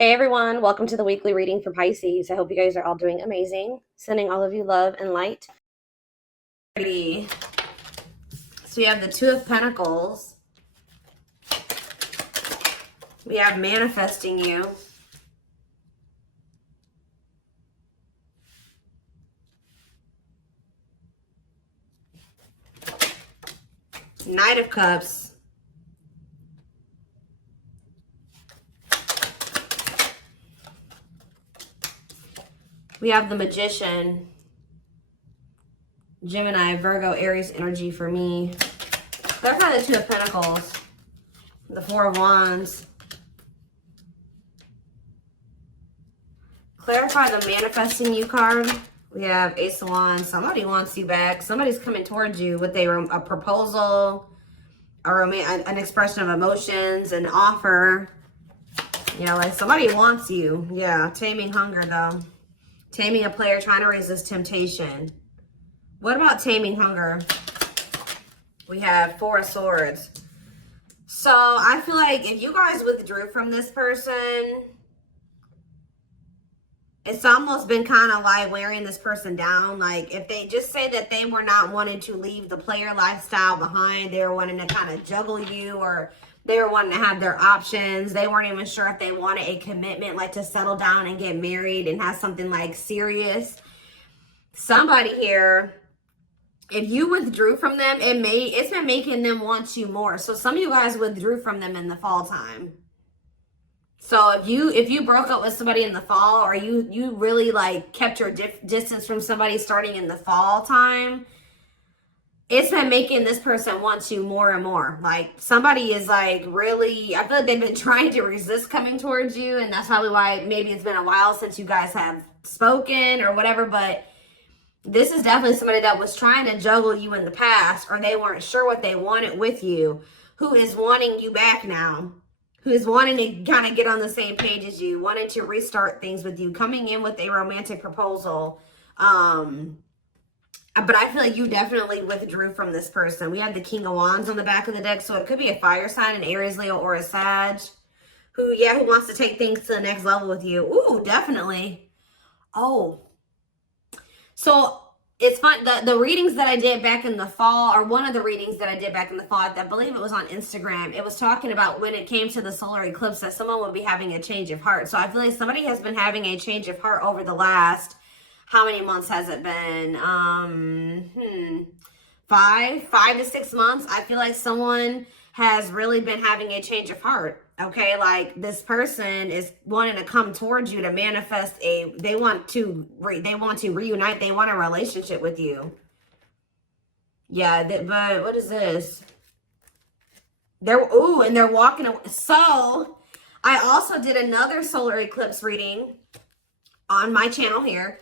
Hey everyone, welcome to the weekly reading for Pisces. I hope you guys are all doing amazing. Sending all of you love and light. So we have the Two of Pentacles. We have manifesting you. Knight of Cups. We have the Magician. Gemini, Virgo, Aries energy for me. Clarify the Two of Pentacles. The Four of Wands. Clarify the manifesting you card. We have Ace of Wands. Somebody wants you back. Somebody's coming towards you with a proposal, an expression of emotions, an offer. You know, like somebody wants you. Yeah, taming hunger though. Taming a player trying to resist temptation. What about taming hunger? We have Four of Swords. So I feel like if you guys withdrew from this person, it's almost been kind of like wearing this person down. Like if they just say that they were not wanting to leave the player lifestyle behind, they were wanting to kind of juggle you, or they were wanting to have their options. They weren't even sure if they wanted a commitment, like to settle down and get married and have something like serious. Somebody here, if you withdrew from them, it's been making them want you more. So some of you guys withdrew from them in the fall time. So if you broke up with somebody in the fall, or you really like kept your distance from somebody starting in the fall time, it's been making this person want you more and more. Like somebody is like really, I feel like they've been trying to resist coming towards you, and that's probably why maybe it's been a while since you guys have spoken or whatever. But this is definitely somebody that was trying to juggle you in the past, or they weren't sure what they wanted with you, who is wanting you back now, who is wanting to kind of get on the same page as you, wanting to restart things with you, coming in with a romantic proposal. But I feel like you definitely withdrew from this person. We have the King of Wands on the back of the deck, so it could be a fire sign, an Aries, Leo, or a Sag, who wants to take things to the next level with you. Ooh, definitely. Oh, so it's fun. The readings that I did back in the fall, or one of the readings that I did back in the fall, I believe it was on Instagram. It was talking about when it came to the solar eclipse that someone would be having a change of heart. So I feel like somebody has been having a change of heart over the last, how many months has it been? 5 to 6 months. I feel like someone has really been having a change of heart. Okay, like this person is wanting to come towards you to manifest they want to reunite. They want a relationship with you. Yeah, but what is this? And they're walking away. So I also did another solar eclipse reading on my channel here.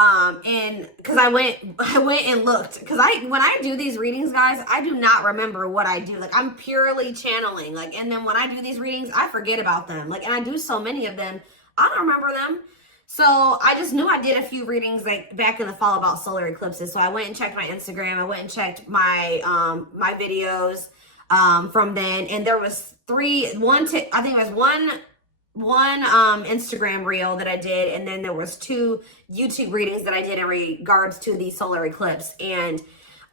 And because I went and looked, because when I do these readings, guys, I do not remember what I do. Like I'm purely channeling, like, and then when I do these readings, I forget about them. Like, and I do so many of them, I don't remember them. So I just knew I did a few readings like back in the fall about solar eclipses. So I went and checked my Instagram. I went and checked my my videos from then, and there was I think it was one Instagram reel that I did, and then there was 2 YouTube readings that I did in regards to the solar eclipse, and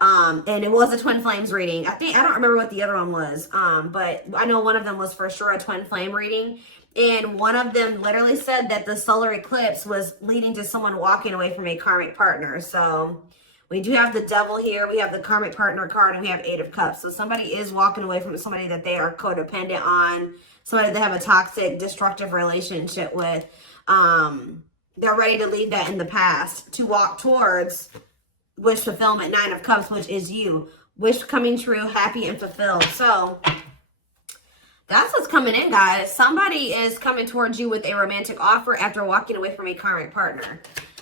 it was a twin flames reading. I don't remember what the other one was, but I know one of them was for sure a twin flame reading, and one of them literally said that the solar eclipse was leading to someone walking away from a karmic partner. So we do have the Devil here, we have the karmic partner card, and we have 8 of Cups. So somebody is walking away from somebody that they are codependent on, somebody they have a toxic, destructive relationship with. They're ready to leave that in the past to walk towards wish fulfillment, 9 of Cups, which is you. Wish coming true, happy and fulfilled. So that's what's coming in, guys. Somebody is coming towards you with a romantic offer after walking away from a karmic partner.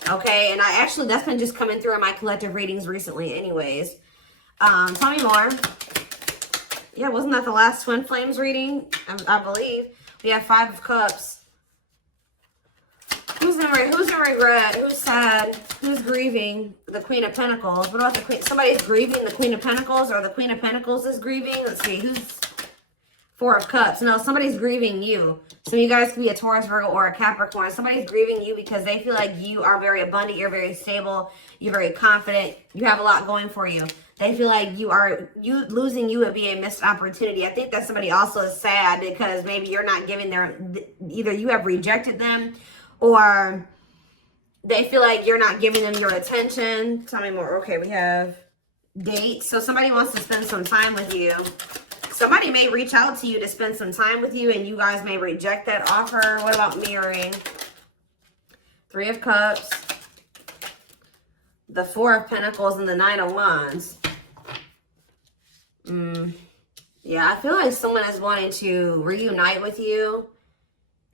Okay, and that's been just coming through in my collective readings recently anyways. Tell me more. Yeah, wasn't that the last twin flames reading? I believe. We have 5 of Cups. Who's in regret? Who's sad? Who's grieving? The Queen of Pentacles. What about the Queen? Somebody's grieving the Queen of Pentacles, or the Queen of Pentacles is grieving. Let's see. Who's Four of Cups. No, somebody's grieving you. So you guys could be a Taurus, Virgo, or a Capricorn. Somebody's grieving you because they feel like you are very abundant, you're very stable, you're very confident, you have a lot going for you. They feel like losing you would be a missed opportunity. I think that somebody also is sad because maybe you're not giving either you have rejected them or they feel like you're not giving them your attention. Tell me more. Okay, we have dates. So somebody wants to spend some time with you. Somebody may reach out to you to spend some time with you and you guys may reject that offer. What about mirroring? Three of Cups, the Four of Pentacles, and the Nine of Wands. Yeah, I feel like someone is wanting to reunite with you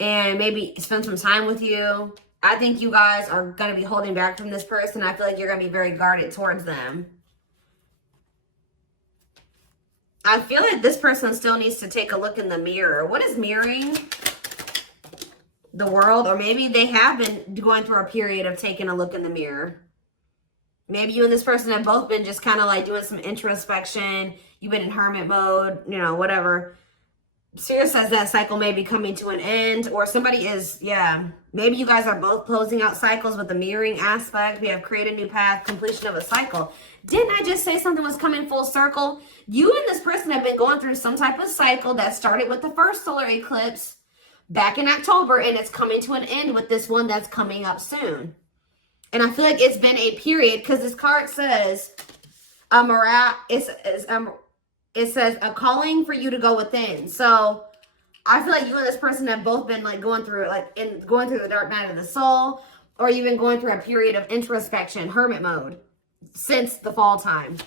and maybe spend some time with you. I think you guys are going to be holding back from this person. I feel like you're going to be very guarded towards them. I feel like this person still needs to take a look in the mirror. What is mirroring? The World. Or maybe they have been going through a period of taking a look in the mirror. Maybe you and this person have both been just kind of like doing some introspection. You've been in hermit mode, you know, whatever. Spirit says that cycle may be coming to an end. Or somebody is, yeah. Maybe you guys are both closing out cycles with the mirroring aspect. We have create a new path, completion of a cycle. Didn't I just say something was coming full circle? You and this person have been going through some type of cycle that started with the first solar eclipse back in October, and it's coming to an end with this one that's coming up soon. And I feel like it's been a period because this card says it says a calling for you to go within. So I feel like you and this person have both been like going through the dark night of the soul, or you've been going through a period of introspection, hermit mode, since the fall time.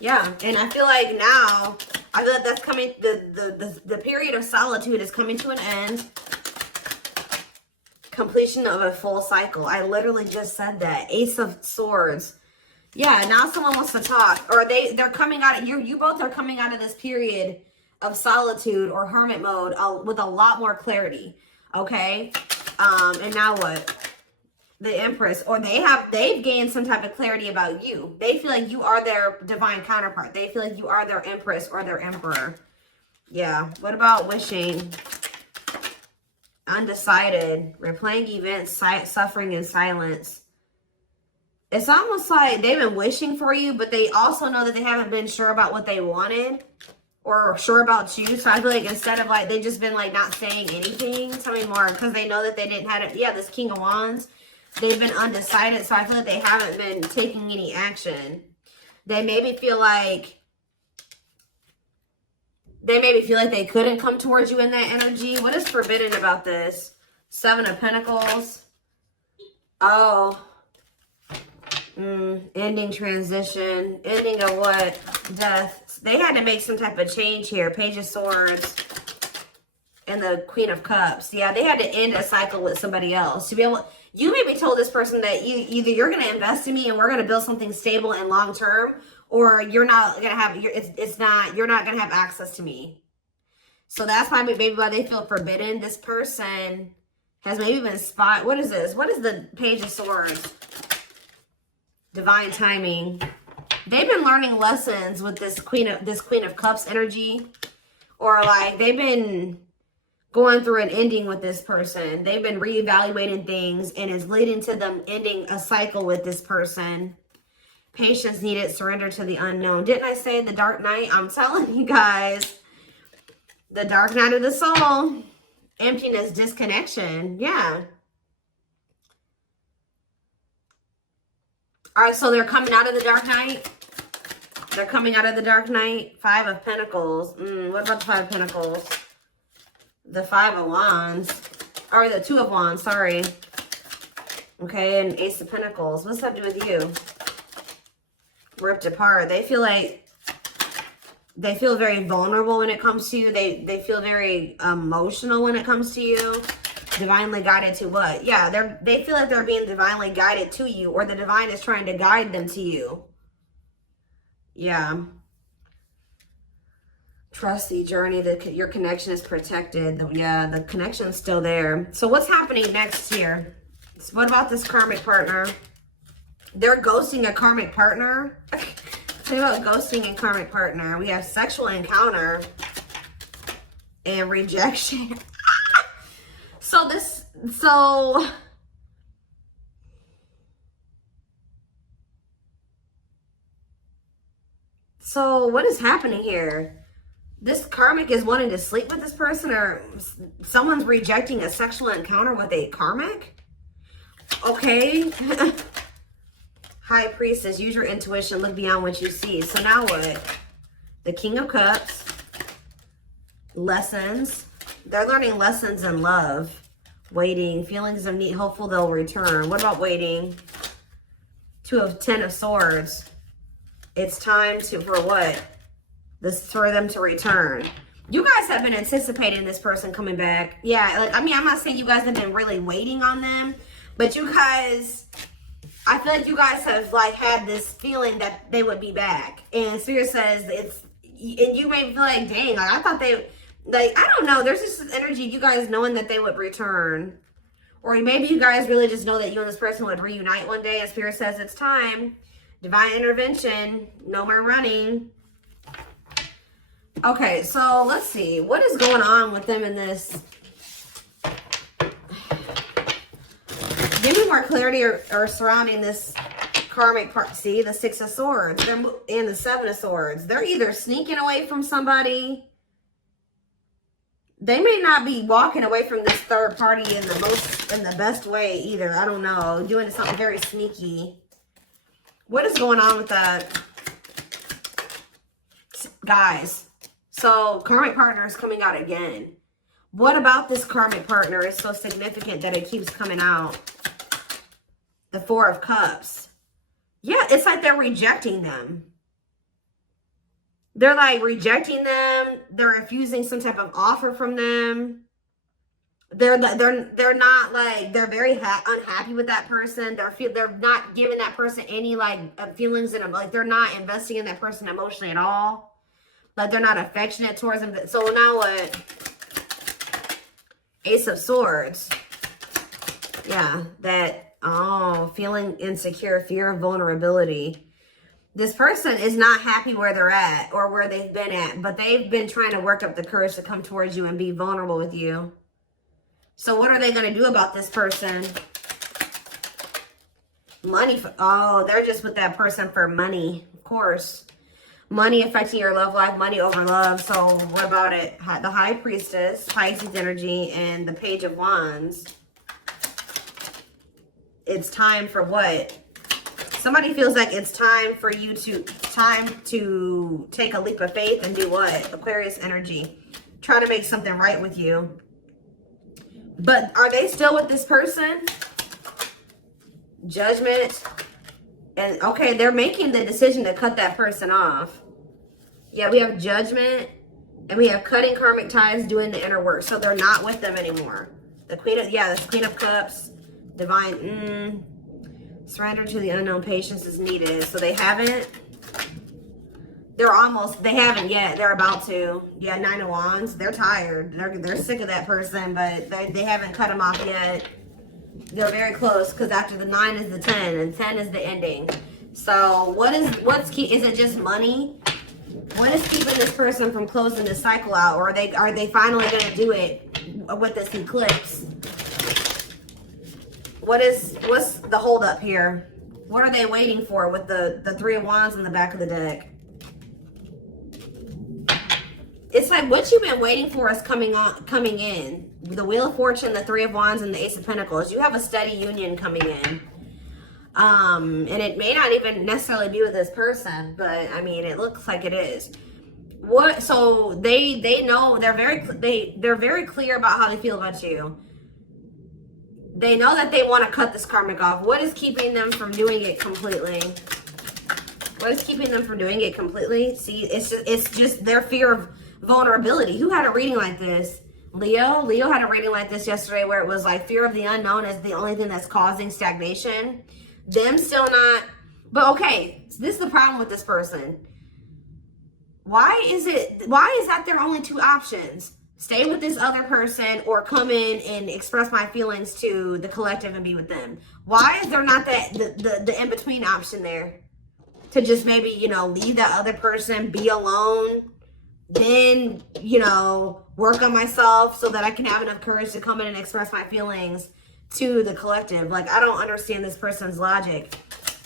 Yeah, and I feel like now, I feel like that's coming, the period of solitude is coming to an end. Completion of a full cycle. I literally just said that. Ace of Swords. Yeah, now someone wants to talk, or they're coming out, you both are coming out of this period of solitude or hermit mode with a lot more clarity, okay? And now what? The Empress, or they've gained some type of clarity about you. They feel like you are their divine counterpart. They feel like you are their Empress or their Emperor. Yeah. What about wishing? Undecided. Replaying events, suffering in silence. It's almost like they've been wishing for you, but they also know that they haven't been sure about what they wanted or sure about you. So I feel like instead of like, they've just been like not saying anything. Tell me more, because they know that they didn't have it. Yeah, this King of Wands. They've been undecided, so I feel like they haven't been taking any action. They maybe feel like they couldn't come towards you in that energy. What is forbidden about this? Seven of Pentacles. Oh. Ending, transition. Ending of what? Death. They had to make some type of change here. Page of Swords. And the Queen of Cups. Yeah, they had to end a cycle with somebody else. To be able, you maybe told this person that either you're going to invest in me and we're going to build something stable and long term, or you're not going to have, you're not going to have access to me. So that's maybe why they feel forbidden. This person has maybe been what is this? What is the Page of Swords? Divine timing. They've been learning lessons with this Queen of Cups energy, or like they've been going through an ending with this person. They've been reevaluating things and it's leading to them ending a cycle with this person. Patience needed, surrender to the unknown. Didn't I say the dark night? I'm telling you guys. The dark night of the soul. Emptiness, disconnection. Yeah. All right, so they're coming out of the dark night. They're coming out of the dark night. Five of Pentacles. What about the Five of Pentacles? The Five of Wands. Or the Two of Wands, sorry. Okay, and Ace of Pentacles. What's that do with you? Ripped apart. They feel very vulnerable when it comes to you. They feel very emotional when it comes to you. Divinely guided to what? Yeah, they feel like they're being divinely guided to you, or the divine is trying to guide them to you. Yeah. Trust the journey. Your connection is protected. Yeah, the connection's still there. So what's happening next here? So what about this karmic partner? They're ghosting a karmic partner. Tell me about ghosting and karmic partner. We have sexual encounter. and rejection. So what is happening here? This karmic is wanting to sleep with this person, or someone's rejecting a sexual encounter with a karmic? Okay. High Priestess, use your intuition, look beyond what you see. So now what? The King of Cups. Lessons. They're learning lessons in love. Waiting. Feelings of need. Hopeful they'll return. What about waiting? Ten of Swords. It's time for what? For them to return. You guys have been anticipating this person coming back. Yeah, like, I mean, I'm not saying you guys have been really waiting on them, but you guys, I feel like you guys have like had this feeling that they would be back. And Spirit says and you may feel like, dang, like I thought they, like, I don't know. There's just this energy, you guys knowing that they would return. Or maybe you guys really just know that you and this person would reunite one day, and Spirit says it's time. Divine intervention. No more running. Okay, so let's see. What is going on with them in this? Give me more clarity or surrounding this karmic part. See, the Six of Swords and the Seven of Swords. They're either sneaking away from somebody. They may not be walking away from this third party in the best way either. I don't know. Doing something very sneaky. What is going on with that? Guys, so karmic partner is coming out again. What about this karmic partner is so significant that it keeps coming out? The Four of Cups. Yeah, it's like they're rejecting them. They're like rejecting them. They're refusing some type of offer from them. They're not like, they're very unhappy with that person. They're not giving that person any like feelings in them. Like they're not investing in that person emotionally at all. Like they're not affectionate towards them. So now what? Ace of Swords. Yeah, that, feeling insecure, fear of vulnerability. This person is not happy where they're at or where they've been at, but they've been trying to work up the courage to come towards you and be vulnerable with you. So what are they going to do about this person? Money. They're just with that person for money, of course. Money affecting your love life, money over love. So what about it? The High Priestess, Pisces energy, and the Page of Wands. It's time for what? Somebody feels like it's time for you to take a leap of faith and do what? Aquarius energy. Try to make something right with you. But are they still with this person? Judgment. And okay, they're making the decision to cut that person off. Yeah, we have Judgment. And we have cutting karmic ties, doing the inner work. So they're not with them anymore. The Queen of Cups. Divine. Surrender to the unknown, patience is needed. So they haven't. They haven't yet. They're about to. Yeah, Nine of Wands. They're tired. They're sick of that person, but they haven't cut them off yet. They're very close because after the 9 is the 10, and 10 is the ending. So is it just money? What is keeping this person from closing this cycle out? Or are they finally going to do it with this eclipse? What's the holdup here? What are they waiting for with the Three of Wands in the back of the deck? It's like what you've been waiting for is coming in. The Wheel of Fortune, the Three of Wands, and the Ace of Pentacles. You have a steady union coming in. And it may not even necessarily be with this person, but I mean, it looks like it is. So they know, they're very clear about how they feel about you. They know that they want to cut this karmic off. What is keeping them from doing it completely? What is keeping them from doing it completely? See, it's just their fear of vulnerability. Who had a reading like this? Leo had a reading like this yesterday where it was like fear of the unknown is the only thing that's causing stagnation. Them still not. But okay, so this is the problem with this person. Why is that their only two options? Stay with this other person or come in and express my feelings to the collective and be with them. Why is there not the in-between option there? To just maybe, leave that other person, be alone, then, work on myself so that I can have enough courage to come in and express my feelings to the collective. Like, I don't understand this person's logic.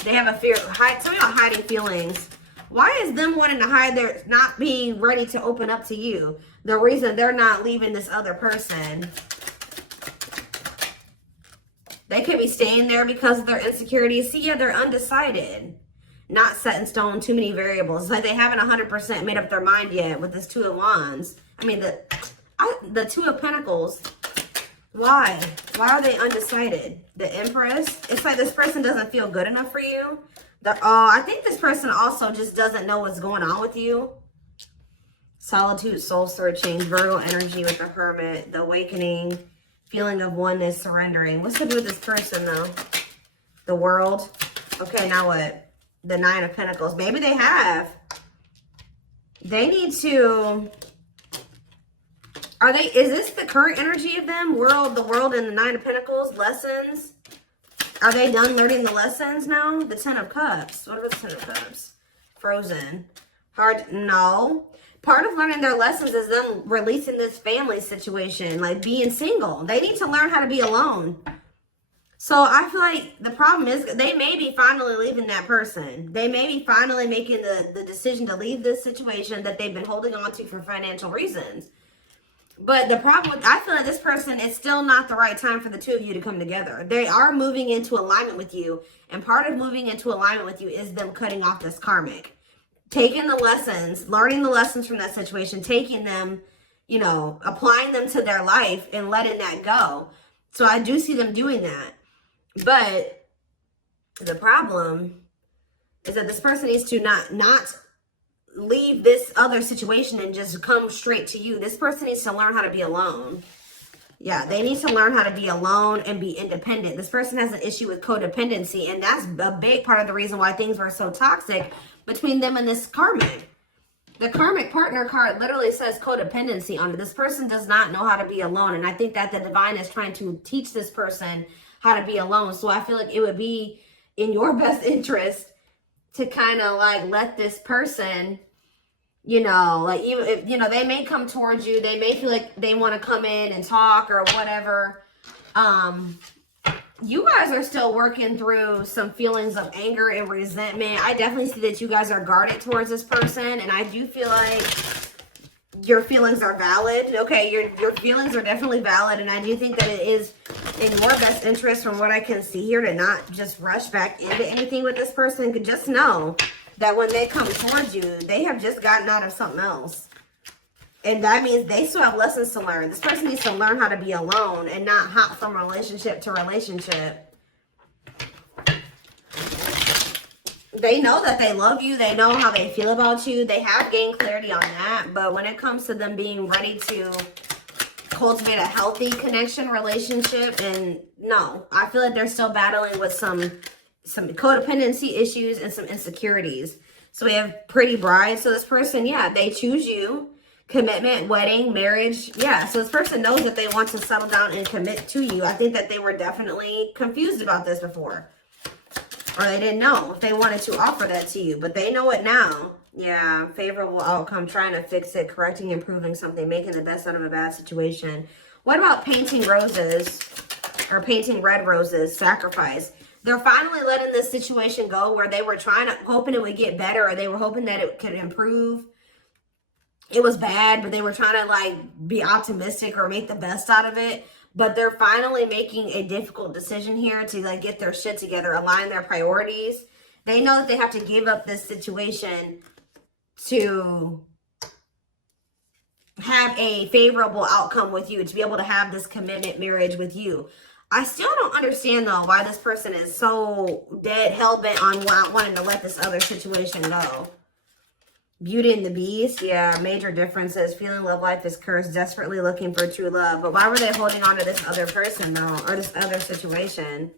They have a fear, something about hiding feelings. Why is them wanting to hide their, not being ready to open up to you? The reason they're not leaving this other person. They could be staying there because of their insecurities. See, yeah, they're undecided. Not set in stone, too many variables. It's like they haven't 100% made up their mind yet with this Two of Wands. I mean, the Two of Pentacles. Why? Why are they undecided? The Empress. It's like this person doesn't feel good enough for you. I think this person also just doesn't know what's going on with you. Solitude, soul searching, Virgo energy with the Hermit, the Awakening, feeling of oneness, surrendering. What's to do with this person, though? The World. Okay, now what? The Nine of Pentacles. Maybe they have. They need to... Is this the current energy of them? The World and the Nine of Pentacles. Lessons. Are they done learning the lessons now? The Ten of Cups. What about the Ten of Cups? Frozen. Hard. No. Part of learning their lessons is them releasing this family situation. Like being single. They need to learn how to be alone. So I feel like the problem is they may be finally leaving that person. They may be finally making the decision to leave this situation that they've been holding on to for financial reasons. But the problem with, I feel like this person, is still not the right time for the two of you to come together. They are moving into alignment with you. And part of moving into alignment with you is them cutting off this karmic. Taking the lessons, learning the lessons from that situation, taking them, you know, applying them to their life and letting that go. So I do see them doing that. But the problem is that this person needs to not leave this other situation and just come straight to you. This person needs to learn how to be alone. Yeah, they need to learn how to be alone and be independent. This person has an issue with codependency, and that's a big part of the reason why things were so toxic between them and this karmic. The karmic partner card literally says codependency on it. This person does not know how to be alone, and I think that the divine is trying to teach this person how to be alone. So I feel like it would be in your best interest to kind of like let this person, you know, like, even if, you know, they may come towards you, they may feel like they want to come in and talk or whatever. You guys are still working through some feelings of anger and resentment. I definitely see that you guys are guarded towards this person, and I do feel like your feelings are valid. Okay, your feelings are definitely valid, and I do think that it is in your best interest, from what I can see here, to not just rush back into anything with this person. Could just know that when they come towards you, they have just gotten out of something else. And that means they still have lessons to learn. This person needs to learn how to be alone and not hop from relationship to relationship. They know that they love you. They know how they feel about you. They have gained clarity on that. But when it comes to them being ready to cultivate a healthy connection, relationship, and no, I feel like they're still battling with some codependency issues and some insecurities. So we have Pretty Bride. So this person, yeah, they choose you. Commitment, wedding, marriage. Yeah, so this person knows that they want to settle down and commit to you. I think that they were definitely confused about this before. Or they didn't know if they wanted to offer that to you. But they know it now. Yeah, favorable outcome, trying to fix it, correcting, improving something, making the best out of a bad situation. What about painting roses? Or painting red roses, sacrifice. They're finally letting this situation go where they were hoping it would get better, or they were hoping that it could improve. It was bad, but they were trying to like be optimistic or make the best out of it. But they're finally making a difficult decision here to like get their shit together, align their priorities. They know that they have to give up this situation to have a favorable outcome with you, to be able to have this commitment marriage with you. I still don't understand though why this person is so dead hell-bent on wanting to let this other situation go. Beauty and the Beast, yeah, major differences. Feeling love life is cursed, desperately looking for true love. But why were they holding on to this other person though, or this other situation?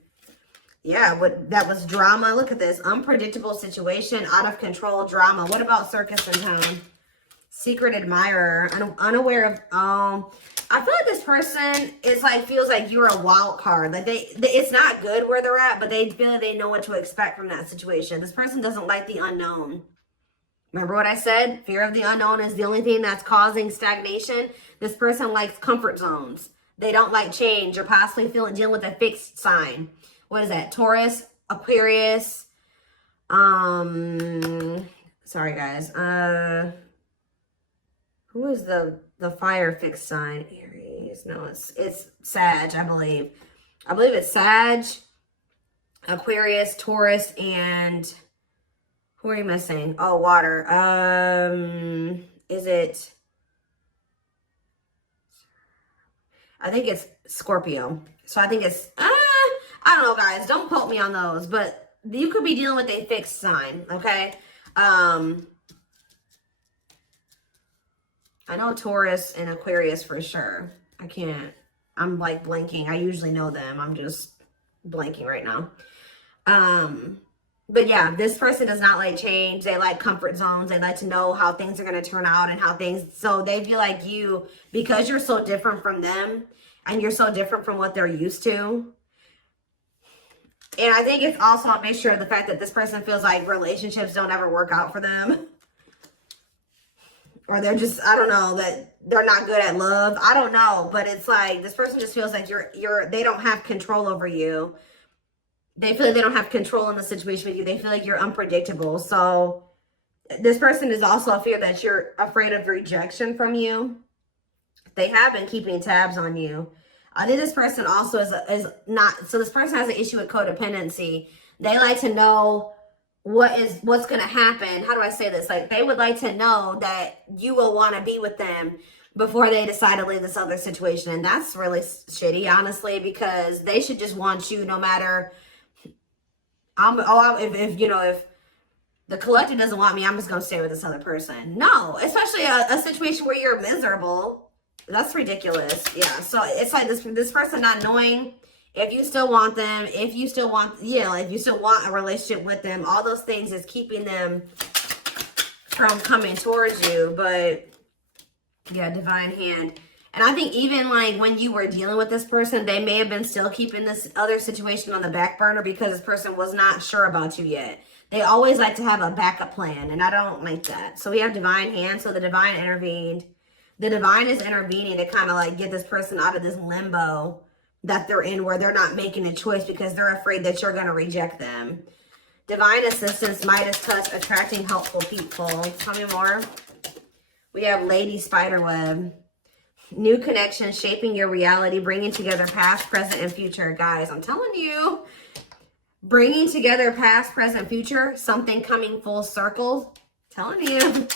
Yeah, that was drama. Look at this, unpredictable situation, out of control drama. What about circus in town? Secret admirer, unaware of. I feel like this person is like feels like you're a wild card. Like it's not good where they're at, but they feel like they know what to expect from that situation. This person doesn't like the unknown. Remember what I said? Fear of the unknown is the only thing that's causing stagnation. This person likes comfort zones. They don't like change. You're possibly dealing with a fixed sign. What is that? Taurus, Aquarius. Sorry guys. Who is the fire fixed sign? Aries. No, it's Sag, I believe. I believe it's Sag, Aquarius, Taurus, and who are you missing? Oh, water. Is it? I think it's Scorpio. So I think it's, I don't know, guys. Don't quote me on those, but you could be dealing with a fixed sign, okay? I know Taurus and Aquarius for sure. I'm like blanking. I usually know them. I'm just blanking right now. But yeah, this person does not like change. They like comfort zones. They like to know how things are going to turn out and how things, so they feel like you, because you're so different from them and you're so different from what they're used to. And I think it's also a mixture of the fact that this person feels like relationships don't ever work out for them. Or they're just, I don't know, that they're not good at love. I don't know, but it's like this person just feels like they don't have control over you. They feel like they don't have control in the situation with you. They feel like you're unpredictable. So this person is also a fear that you're afraid of rejection from you. They have been keeping tabs on you. I think this person also is not, so this person has an issue with codependency. They like to know what's going to happen. How do I say this? Like, they would like to know that you will want to be with them before they decide to leave this other situation. And that's really shitty, honestly, because they should just want you no matter. If the collective doesn't want me, I'm just going to stay with this other person. No, especially a situation where you're miserable. That's ridiculous. Yeah. So it's like this person not knowing if you still want them, if you still want a relationship with them, all those things is keeping them from coming towards you. But yeah, divine hand. And I think even like when you were dealing with this person, they may have been still keeping this other situation on the back burner because this person was not sure about you yet. They always like to have a backup plan, and I don't like that. So we have divine hand. So the divine intervened. The divine is intervening to kind of like get this person out of this limbo that they're in, where they're not making a choice because they're afraid that you're going to reject them. Divine assistance, Midas touch, attracting helpful people. Tell me more. We have Lady Spiderweb. New connection, shaping your reality, bringing together past, present, and future. Guys, I'm telling you, bringing together past, present, future, something coming full circle. Telling you,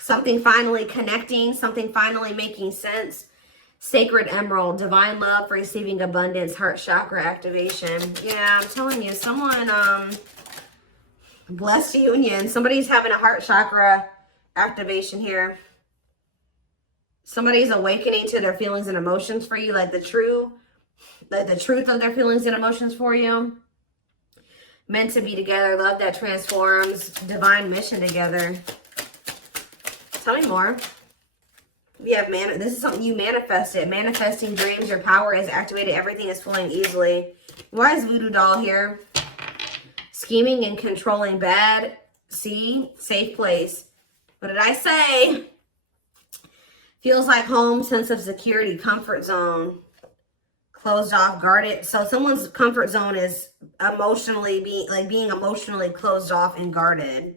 something finally connecting, something finally making sense. Sacred emerald, divine love, receiving abundance, heart chakra activation. Yeah, I'm telling you, someone, blessed union. Somebody's having a heart chakra activation here. Somebody's awakening to their feelings and emotions for you, like the truth of their feelings and emotions for you. Meant to be together, love that transforms, divine mission together. Tell me more. We have this is something you manifested. Manifesting dreams, your power is activated, everything is flowing easily. Why is Voodoo Doll here? Scheming and controlling bad. See, safe place. What did I say? Feels like home, sense of security, comfort zone, closed off, guarded. So someone's comfort zone is being emotionally closed off and guarded.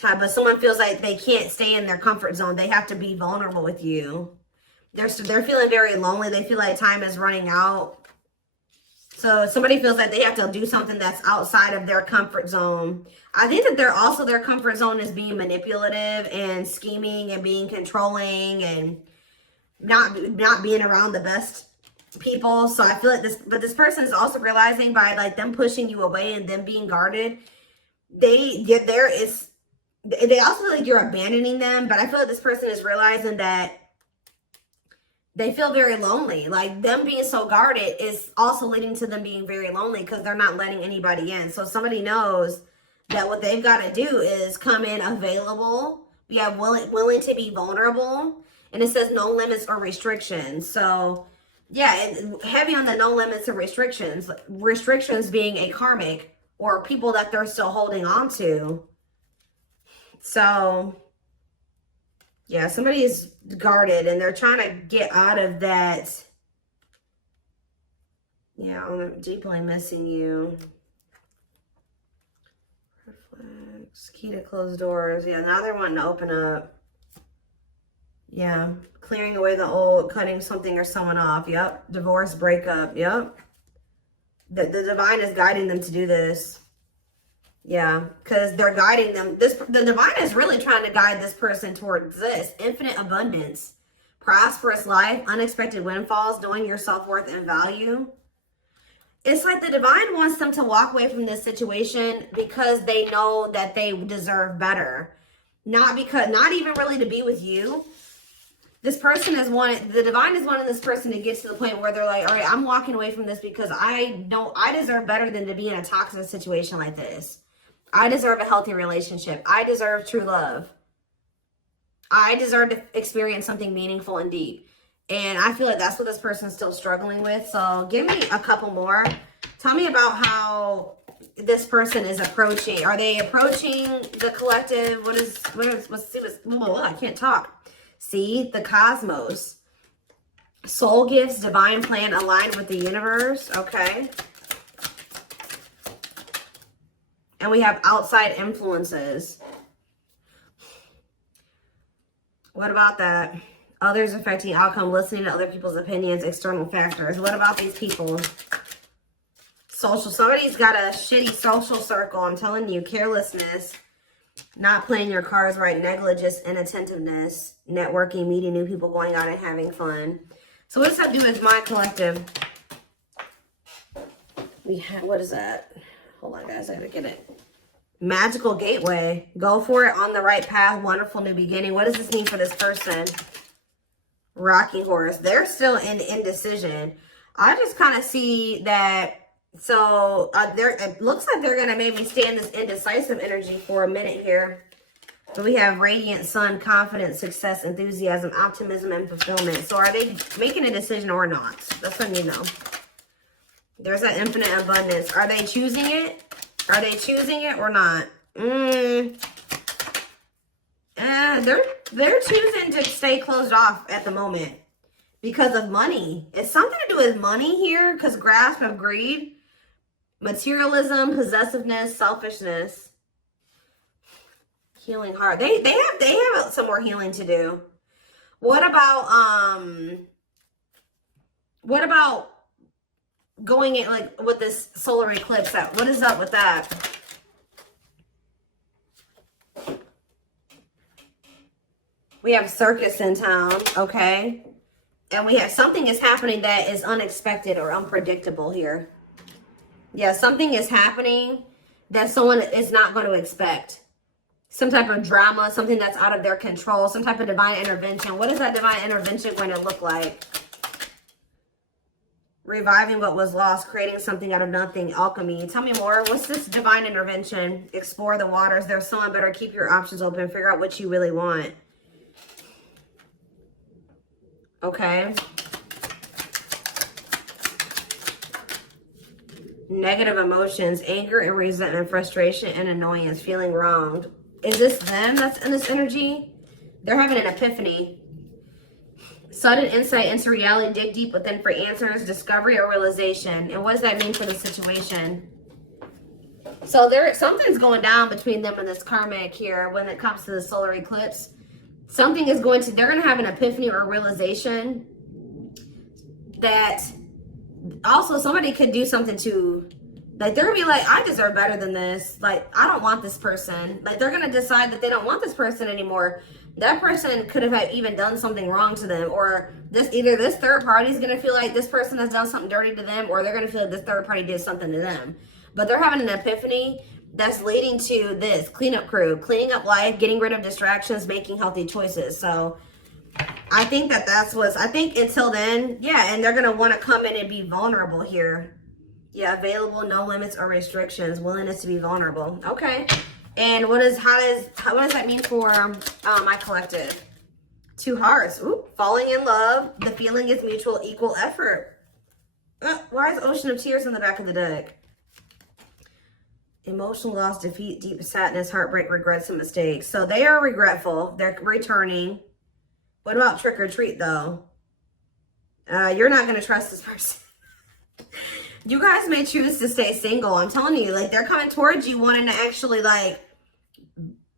But someone feels like they can't stay in their comfort zone. They have to be vulnerable with you. They're feeling very lonely. They feel like time is running out. So somebody feels like they have to do something that's outside of their comfort zone. I think that their comfort zone is being manipulative and scheming and being controlling and not being around the best people. So I feel like this person is also realizing by like them pushing you away and them being guarded, they also feel like you're abandoning them. But I feel like this person is realizing that they feel very lonely. Like them being so guarded is also leading to them being very lonely because they're not letting anybody in. So somebody knows that what they've got to do is come in available. We have willing to be vulnerable. And it says no limits or restrictions. So yeah, heavy on the no limits or restrictions. Restrictions being a karmic or people that they're still holding on to. So Yeah, somebody is guarded and they're trying to get out of that. Yeah, I'm deeply missing you. Reflex, key to closed doors. Yeah, now they're wanting to open up. Yeah, clearing away the old, cutting something or someone off. Yep, divorce, breakup. Yep. The divine is guiding them to do this. Yeah, because they're guiding them. The divine is really trying to guide this person towards this. Infinite abundance, prosperous life, unexpected windfalls, knowing your self-worth and value. It's like the divine wants them to walk away from this situation because they know that they deserve better. Not even really to be with you. This person the divine is wanting this person to get to the point where they're like, all right, I'm walking away from this because I deserve better than to be in a toxic situation like this. I deserve a healthy relationship. I deserve true love. I deserve to experience something meaningful and deep. And I feel like that's what this person's still struggling with. So give me a couple more. Tell me about how this person is approaching. Are they approaching the collective? I can't talk. See, the cosmos. Soul gifts, divine plan aligned with the universe. Okay. And we have outside influences. What about that? Others affecting outcome, listening to other people's opinions, external factors. What about these people? Social. Somebody's got a shitty social circle. I'm telling you, carelessness, not playing your cards right, negligence, inattentiveness, networking, meeting new people, going out and having fun. So what does that do with my collective? What is that? Hold on, guys. I gotta get it. Magical gateway. Go for it, on the right path. Wonderful new beginning. What does this mean for this person? Rocking horse. They're still in indecision. I just kind of see that. So it looks like they're going to maybe stay in this indecisive energy for a minute here. But we have radiant sun, confidence, success, enthusiasm, optimism, and fulfillment. So are they making a decision or not? That's what I need to know. There's that infinite abundance. Are they choosing it? Are they choosing it or not? They're choosing to stay closed off at the moment because of money. It's something to do with money here, because grasp of greed, materialism, possessiveness, selfishness, healing heart. They have some more healing to do. What about going in like with this solar eclipse? What is up with that? We have circus in town, okay? And we have something is happening that is unexpected or unpredictable here. Yeah, something is happening that someone is not going to expect. Some type of drama, something that's out of their control, some type of divine intervention. What is that divine intervention going to look like? Reviving what was lost, creating something out of nothing, alchemy. Tell me more. What's this divine intervention? Explore the waters. There's someone better. Keep your options open. Figure out what you really want. Okay. Negative emotions, anger and resentment, frustration and annoyance, feeling wronged. Is this them that's in this energy? They're having an epiphany. Sudden insight into reality, dig deep within for answers, discovery or realization. And what does that mean for the situation? So something's going down between them and this karmic here when it comes to the solar eclipse. They're going to have an epiphany or realization that also somebody could do something to, like, they're gonna be like, I deserve better than this. Like, I don't want this person. Like, they're gonna decide that they don't want this person anymore. That person could have even done something wrong to them, or either this third party is gonna feel like this person has done something dirty to them, or they're gonna feel like this third party did something to them. But they're having an epiphany that's leading to this cleanup crew, cleaning up life, getting rid of distractions, making healthy choices. So I think I think until then, yeah, and they're going to want to come in and be vulnerable here. Yeah, available, no limits or restrictions, willingness to be vulnerable. Okay. And what does that mean for my collective? 2 hearts. Ooh, falling in love. The feeling is mutual, equal effort. Why is Ocean of Tears in the back of the deck? Emotional loss, defeat, deep sadness, heartbreak, regrets, and mistakes. So they are regretful. They're returning. What about trick or treat though? You're not going to trust this person. You guys may choose to stay single. I'm telling you, like, they're coming towards you wanting to actually, like,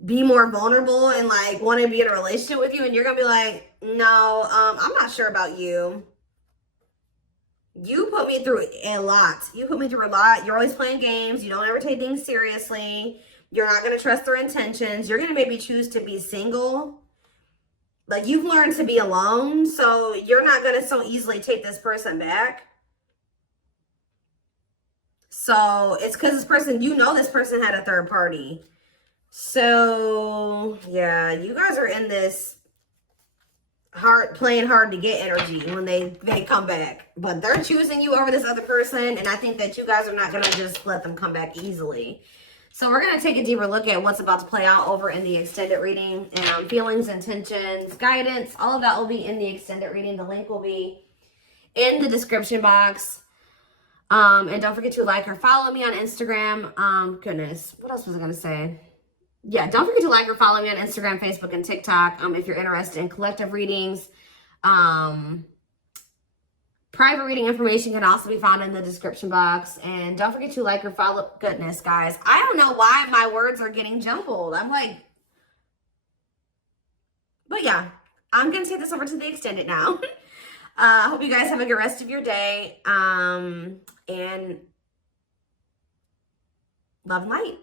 be more vulnerable and, like, want to be in a relationship with you. And you're going to be like, no, I'm not sure about you. You put me through a lot. You put me through a lot. You're always playing games. You don't ever take things seriously. You're not going to trust their intentions. You're going to maybe choose to be single. Like, you've learned to be alone. So you're not going to so easily take this person back. So it's because this person, you know, this person had a third party. So yeah, you guys are in this playing hard to get energy when they come back, but they're choosing you over this other person. And I think that you guys are not going to just let them come back easily. So we're going to take a deeper look at what's about to play out over in the extended reading, and feelings, intentions, guidance, all of that will be in the extended reading. The link will be in the description box. And don't forget to like or follow me on Instagram. Goodness, what else was I going to say? Yeah, don't forget to like or follow me on Instagram, Facebook, and TikTok. If you're interested in collective readings. Private reading information can also be found in the description box. And don't forget to like or follow. Goodness, guys, I don't know why my words are getting jumbled. I'm like, but yeah, I'm going to take this over to the extended now. I hope you guys have a good rest of your day. And love and light.